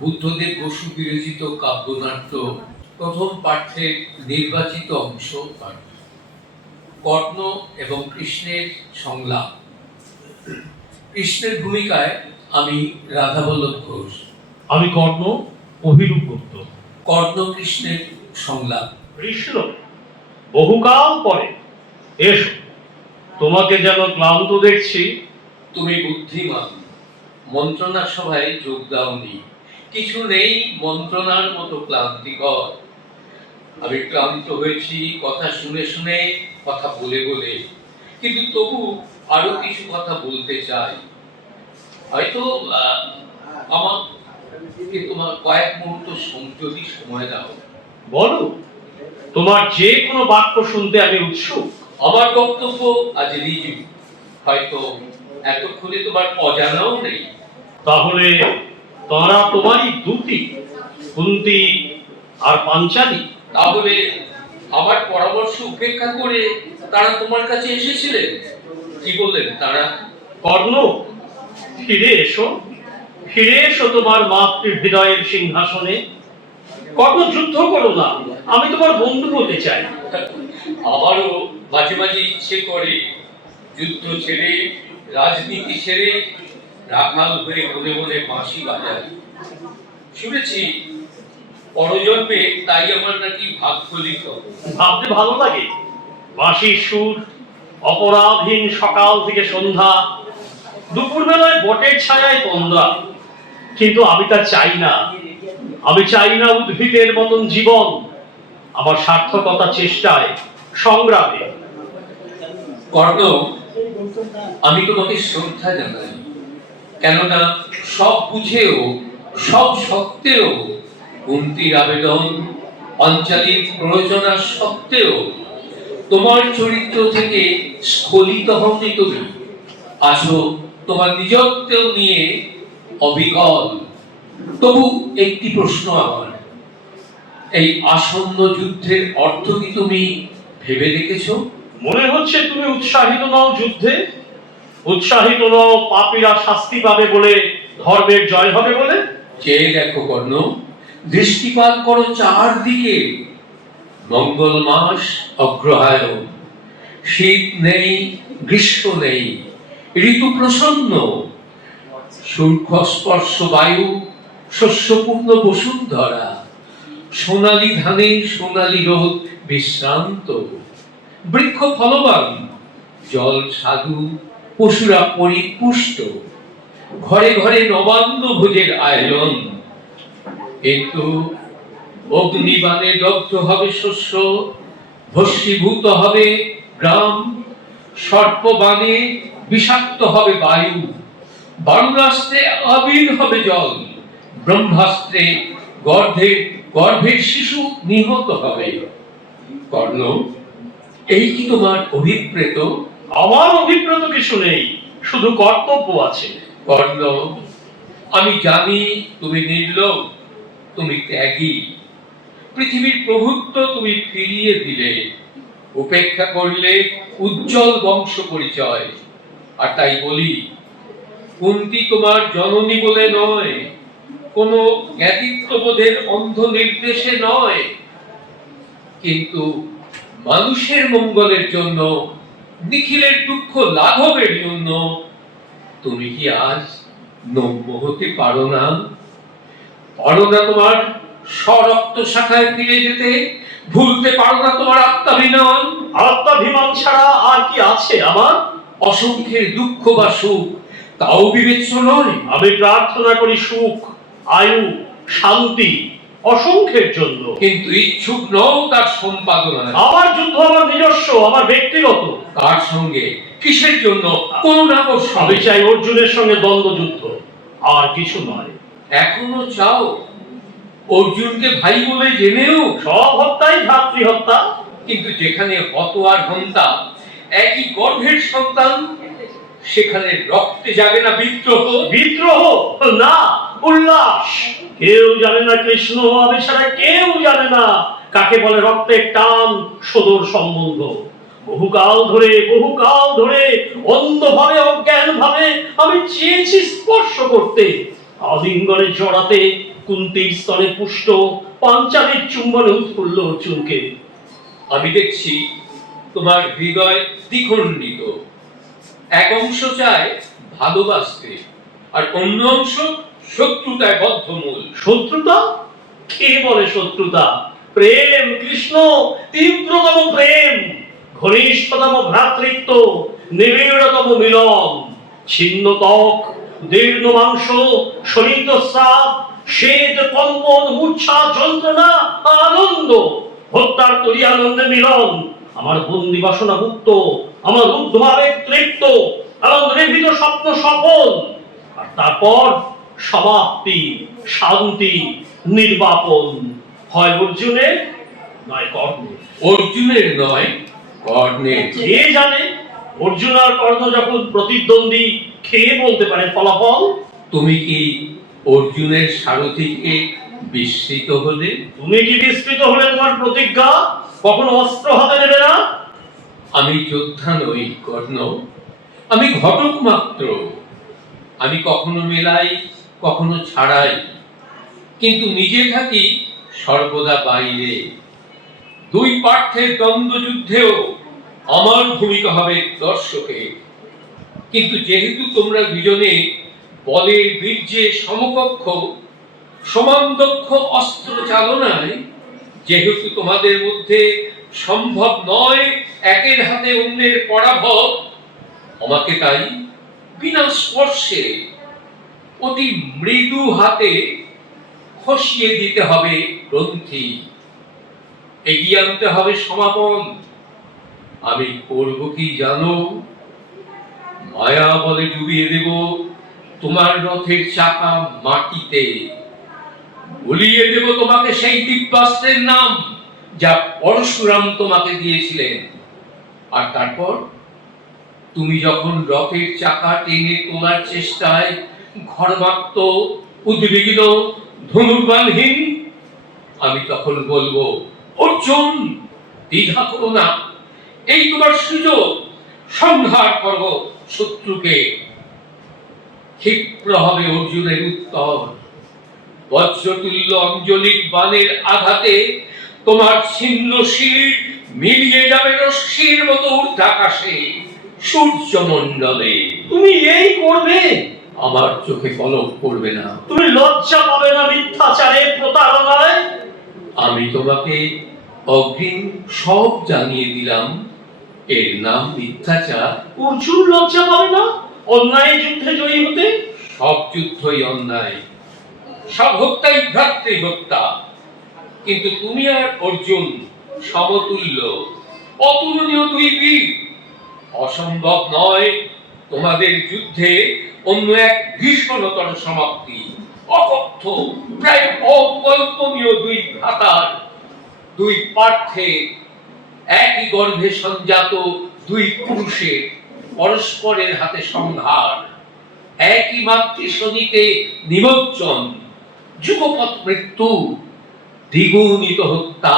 বুদ্ধদেব বসু বিরচিত কাব্যনাট্য প্রথম পাঠ্যের নির্বাচিত অংশ পাঠ। কর্ণ এবং কৃষ্ণের সংলাপ। কৃষ্ণের ভূমিকায় আমি রাধাবল্লভ ঘোষ। আমি কর্ণ, অভিরূপ গুপ্ত। কর্ণ কৃষ্ণের সংলাপ। কৃষ্ণ, বহুকাল পরে এসো, তোমাকে যেন ক্লান্ত দেখছি। তুমি বুদ্ধিমান, মন্ত্রণা সভায় যোগ দাওনি, কিছু নেই মন্ত্রণার মতো ক্লান্তিকর। আমি ক্লান্ত হয়েছি কথা শুনে শুনে, কথা বলে বলে, কিন্তু তবু আরো কিছু কথা বলতে চাই। হয়তো আমাকে তোমার কয়েক মুহূর্ত যদি সময় দাও। বলো, তোমার যে কোনো বাক্য শুনতে আমি উৎসুক। আমার বক্তব্য আজ রিজু, হয়তো এতক্ষণে তোমার অজানাও নেই। তাহলে তারা তোমারই দুটি, কুন্তী আর পাঞ্চালী। তাহলে আমার পরামর্শ উপেক্ষা করে তারা তোমার কাছে এসেছিলেন? কি বললেন তারা? কর্ণ, ফিরে এসো, ফিরে এসো তোমার মাতৃ হৃদয়ের সিংহাসনে। কর্ণ, যুদ্ধ করো না, আমি তোমার বন্ধু হতে চাই। আমারও মাঝে মাঝে ইচ্ছে করে যুদ্ধ ছেড়ে, রাজনীতি ছেড়ে রাখাল হয়ে মনে মনে বাঁশি বাজাই। শুনেছি পরজন্মে তাই আমার নাকি ভাগ্য লিখত। ভাবতে ভালো লাগে। বাঁশির সুর, অপরাধহীন সকাল থেকে সন্ধ্যা, দুপুর বেলায় বটের ছায়ায় তন্দ্রা। কিন্তু আমি তা চাই না। আমি চাই না উদ্ভিদের মতন জীবন। আমার সার্থকতা চেষ্টায়, সংগ্রামে। কর্ণ, আমি তোমাকে শ্রদ্ধা জানাই, কেননা সব বুঝেও, সব সত্ত্বেও, কুন্তীর আবেদন, পাঞ্চালীর প্ররোচনা সত্ত্বেও তোমার চরিত্র থেকে স্খলিত হওনি তুমি। আসো তোমার নিজত্বেও নিয়ে অবিকল। তবু একটি প্রশ্ন আমার, এই আসন্ন যুদ্ধের অর্থ কি তুমি ভেবে দেখেছো? মনে হচ্ছে তুমি উৎসাহিত নও যুদ্ধে, উৎসাহিত নও পাপীরা শাস্তি পাবে বলে, ধর্মের জয় হবে বলে। চেয়ে দেখো কর্ণ, দৃষ্টিপাত করো চারদিকে। মঙ্গল মাস অগ্রহায়ণ, শীত নেই, গ্রীষ্ম নেই, ঋতু প্রসন্ন, সূর্য স্পর্শ বায়ু, শস্যপূর্ণ বসুন্ধরা, সোনালী ধানে সোনালী রোদ বিশ্রান্ত, বৃক্ষ ফলবান, জল সাধু, পশুরা পরিপুষ্ট, ঘরে ঘরে নবান্ন ভোজের আয়োজন। কিন্তু অগ্নিবাণে দগ্ধ হবে শস্য, ভস্মীভূত হবে গ্রাম, সর্পবাণে বিষাক্ত হবে বায়ু, বারুণাস্ত্রে আবির হবে জল, ব্রহ্মাস্ত্রে গর্ভের শিশু নিহত হবে। কর্ণ, এই কি তোমার অভিপ্রেত? আমার অভিপ্রেত কিছু নেই, শুধু কর্তব্য আছে। কর্ণ, আমি জানি তুমি নির্লোভ, তুমি ত্যাগী। পৃথিবীর প্রভুত্ব তুমি ফিরিয়ে দিলে, উপেক্ষা করলে উজ্জ্বল বংশ পরিচয়। আর তাই বলি, কুন্তী তোমার জননী বলে নয়, কোনো জ্ঞাতিত্ববোধের অন্ধ নির্দেশে নয়, কিন্তু মানুষের মঙ্গলের জন্য, নিখিলের দুঃখ লাঘবের জন্য। তুমি কি আজ নম্য হতে পারো না? পারো না তোমার স্বরক্ত শাখায় ফিরে যেতে? ভুলতে পারো না তোমার আত্মাভিমান? আত্মাভিমান ছাড়া আর কি আছে আমার? অসংখ্যের দুঃখ বা সুখ তাও বিবেচ্য নয়? আমি প্রার্থনা করি সুখ, আয়ু, শান্তি অসংখ্যের জন্য, কিন্তু ইচ্ছুক নও তার সম্পাদনায়। আমার যুদ্ধ আমার নিজস্ব, আমার ব্যক্তিগত। কার সঙ্গে, কিসের জন্য? কোন না কোন আমি সঙ্গে। চাই অর্জুনের সঙ্গে দ্বন্দ্ব যুদ্ধ, আর কিছু নয়। এখনো চাও অর্জুনকে ভাই বলে জেনেও? সব হত্যাই ভ্রাতৃহত্যা। কিন্তু যেখানে হত আর হন্তা একই গর্ভের সন্তান, সেখানে রক্তে জাগে না বিদ্রোহ? বিদ্রোহ না, উল্লাস। কেউ জানে না কৃষ্ণ, আমি ছাড়া কেউ জানে না কাকে বলে রক্তের টান, সদর সম্বন্ধ। বহুকাল ধরে অন্ধভাবে, অজ্ঞান ভাবে আমি চেয়েছি স্পর্শ করতে, আলিঙ্গনে জড়াতে, কুন্তির স্তনে পুষ্ট পাঞ্চালীর চুম্বনে উৎফুল্ল অর্জুনকে। আমি দেখছি তোমার হৃদয় দ্বিখণ্ডিত। এক অংশ চায় ভালোবাসতে, আর অন্য অংশ শত্রুতায় বদ্ধমূল। শত্রুতা? কে বলে শত্রুতা? প্রেম, কৃষ্ণ, তীব্রতম প্রেম, ঘনিষ্ঠতম ভ্রাতৃত্ব, নিবিড়তম মিলন। ছিন্ন ত্বক, দীর্ণ মাংস, শোণিত স্রাব, শ্বেত কম্পন, মূর্ছা, যন্ত্রণা, আনন্দ, হত্যার তরি আনন্দে মিলন। আমার বন্দি বাসনা মুক্ত, আমার ঊর্ধ্বভাবে তৃপ্ত, আমার নির্ভীত স্বপ্ন সফল। আর তারপর সমাপ্তি, শান্তি, নির্বাপন। হয় অর্জুনের, নয় কর্ণের। অর্জুনের নয়, কর্ণের। কে জানে অর্জুন আর কর্ণ যখন প্রতিদ্বন্দ্বী, খেয়ে বলতে পারে ফলাফল? তুমি কি অর্জুনের সারথিকে বিস্মৃত হলে? তুমি কি বিস্মৃত হলে তোমার প্রতিজ্ঞা কখনো অস্ত্র হাতে নেবে না? আমি যোদ্ধা নই কর্ণ, আমি ঘটক মাত্র। আমি কখনো মেলাই, কখনো ছাড়াই, কিন্তু নিজে থাকি সর্বদা বাইরে। দুই পার্থের দ্বন্দ্বযুদ্ধেও আমার ভূমিকা হবে দর্শকে। কিন্তু যেহেতু তোমরা দুজনে বলে বীর্যে সমকক্ষ, সমান দক্ষ অস্ত্র চালনায়, যেহেতু তোমাদের মধ্যে সম্ভব নয় একের হাতে অন্যের পরাভব, আমাকে তাই বিনা স্পর্শে অতি মৃদু হাতে খসিয়ে দিতে হবে গ্রন্থি, এগিয়ে আনতে হবে সমাপন। আমি করব কি জানো? মায়া বলে ডুবিয়ে দেব তোমার রথের চাকা মাটিতে, ভুলিয়ে দেব তোমাকে সেই দিব্যাস্ত্রের নাম যা পরশুরাম তোমাকে দিয়েছিলেন। আর তারপর তুমি যখন রথের চাকা টেনে তোলার চেষ্টায় ঘর্মাক্ত, উদ্বিগ্ন, ধনুর্বাণহীন, আমি তখন বলবো, অর্জুন দ্বিধা করো না, এই তোমার সুযোগ, সংহার করো শত্রুকে। ক্ষিপ্র হবে অর্জুনের উত্তর, বজ্রতুল্য অঞ্জলিক বাণের আঘাতে তোমার ছিন্ন শির মিলিয়ে যাবে রশ্মির মতো ঊর্ধ্বাকাশে, সূর্যমণ্ডলে। তুমি এই করবে? আমার চোখে পলক পড়বে না। তুমি লজ্জা পাবে না মিথ্যাচারে, প্রতারণায়? আমি তোমাকে অগ্রিম সব জানিয়ে দিলাম, এর নাম মিথ্যাচার। অর্জুন লজ্জা পাবে না অন্যায় যুদ্ধে জয়ী হতে? সব যুদ্ধই অন্যায়, সব হত্যাই ভ্রাতৃ হত্যা। কিন্তু তুমি আর অর্জুন সমতুল্য, অতুলনীয় দুই বীর। অসম্ভব নয় তোমাদের যুদ্ধে অন্য এক ভীষণতর সমাপ্তি। অকথ্য, প্রায় অকল্পনীয় দুই ভ্রাতার, দুই পার্থের, একই গর্ভে সঞ্জাত দুই পুরুষের পরস্পরের হাতে সংহার, একই মাতৃশনিতে নিমজ্জন, যুগপৎ মৃত্যু, দ্বিগুণিত হত্যা।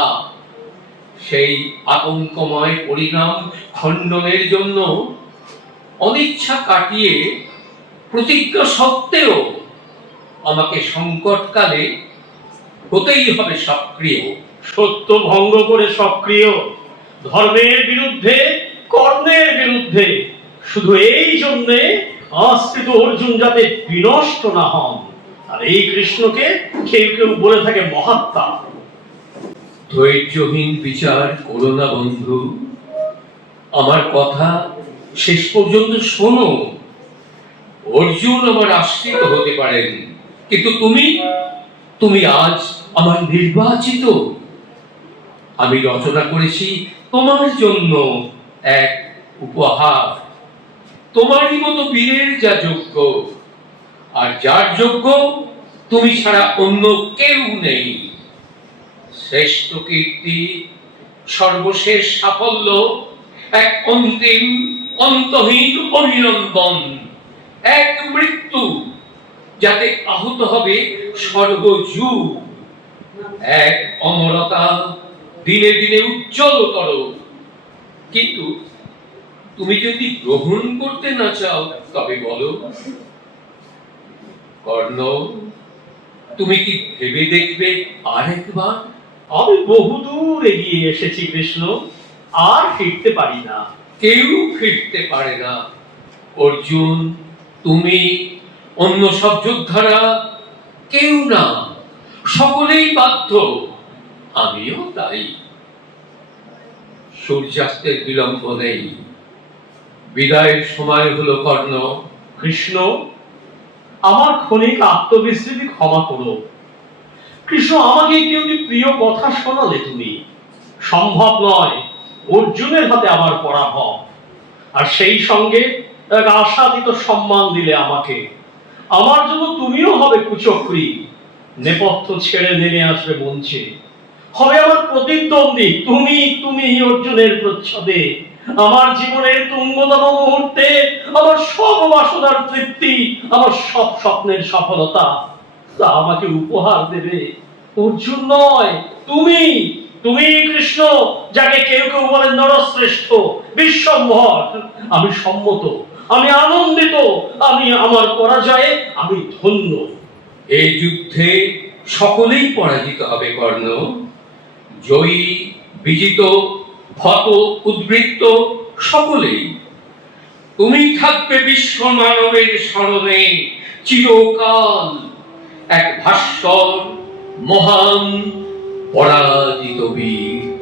সেই আতঙ্কময় পরিণাম খণ্ডনের জন্য অনিচ্ছা কাটিয়ে প্রতিজ্ঞা সত্ত্বেও আমাকে সংকটকালে হতেই হবে সক্রিয়। সত্য ভঙ্গ করে সক্রিয়, ধর্মের বিরুদ্ধে, কর্ণের বিরুদ্ধে, শুধু এই জন্যে আশ্রিত অর্জুন যাতে বিনষ্ট না হন। আর এই কৃষ্ণকে কেউ কেউ বলে থাকে মহাত্মা। ধৈর্যহীন বিচার করো না বন্ধু, আমার কথা শেষ পর্যন্ত শোনো। অর্জুন আমার আশ্রিত হতে পারেন, কিন্তু তুমি আজ আমার নির্বাচিত। আমি রচনা করেছি তোমার জন্য এক উপহার, তোমারই মতো বীরের যা যোগ্য, আর যার যোগ্য তুমি ছাড়া অন্য কেউ নেই। শ্রেষ্ঠ কীর্তি, সর্বশেষ সাফল্য, এক অন্তিম অন্তহীন অভিনন্দন, এক মৃত্যু যাতে আহত হবে সর্বযুগ, এক অমরতা দিনে দিনে উজ্জ্বলতর। কিন্তু তুমি যদি গ্রহণ করতে না চাও তবে বলো। কর্ণ, তুমি কি ভেবে দেখবে আরেকবার? আমি বহুদূর এগিয়ে এসেছি কৃষ্ণ, আর ফিরতে পারি না। কেউ ফিরতে পারে না। অর্জুন, তুমি, অন্য সব যোদ্ধারা, কেউ না। সকলেই বাধ্য, আমিও তাই। সূর্যাস্তের বিলম্ব নেই। বিদায়ের সময় হলো কর্ণ। কৃষ্ণ, আমার ক্ষণিক আত্মবিস্মৃতি ক্ষমা করো। কৃষ্ণ, আমাকে কেউ প্রিয় কথা শোনালে তুমি। সম্ভব নয় অর্জুনের হাতে আমার পরাভব, আর সেই সঙ্গে এক আশাতীত সম্মান দিলে আমাকে। আমার জন্য তুমিও হবে কুচক্রী, নেপথ্য ছেড়ে নেমে আসবে মঞ্চে। হবে আমার প্রতিদ্বন্দ্বী তুমি, তুমি অর্জুনের প্রচ্ছদে। আমার জীবনের তুঙ্গতম মুহূর্তে আমার সব বাসনার তৃপ্তি, আমার সব স্বপ্নের সফলতা তা আমাকে উপহার দেবে। অর্জুন নয়, তুমি, তুমি কৃষ্ণ, যাকে কেউ কেউ বলেন নরশ্রেষ্ঠ, বিশ্বম্ভর। আমি সম্মত, আমি আনন্দিত, আমি আমার পরাজয়ে আমি ধন্য। এই যুদ্ধে সকলেই পরাজিত হবে কর্ণ। জয়ী, বিজিত, ক্ষত, উদ্বৃত্ত সকলেই। তুমি থাকবে বিশ্ব মানবের স্মরণে চিরকাল, এক ভাস্বর, মহান, পরাজিত বীর।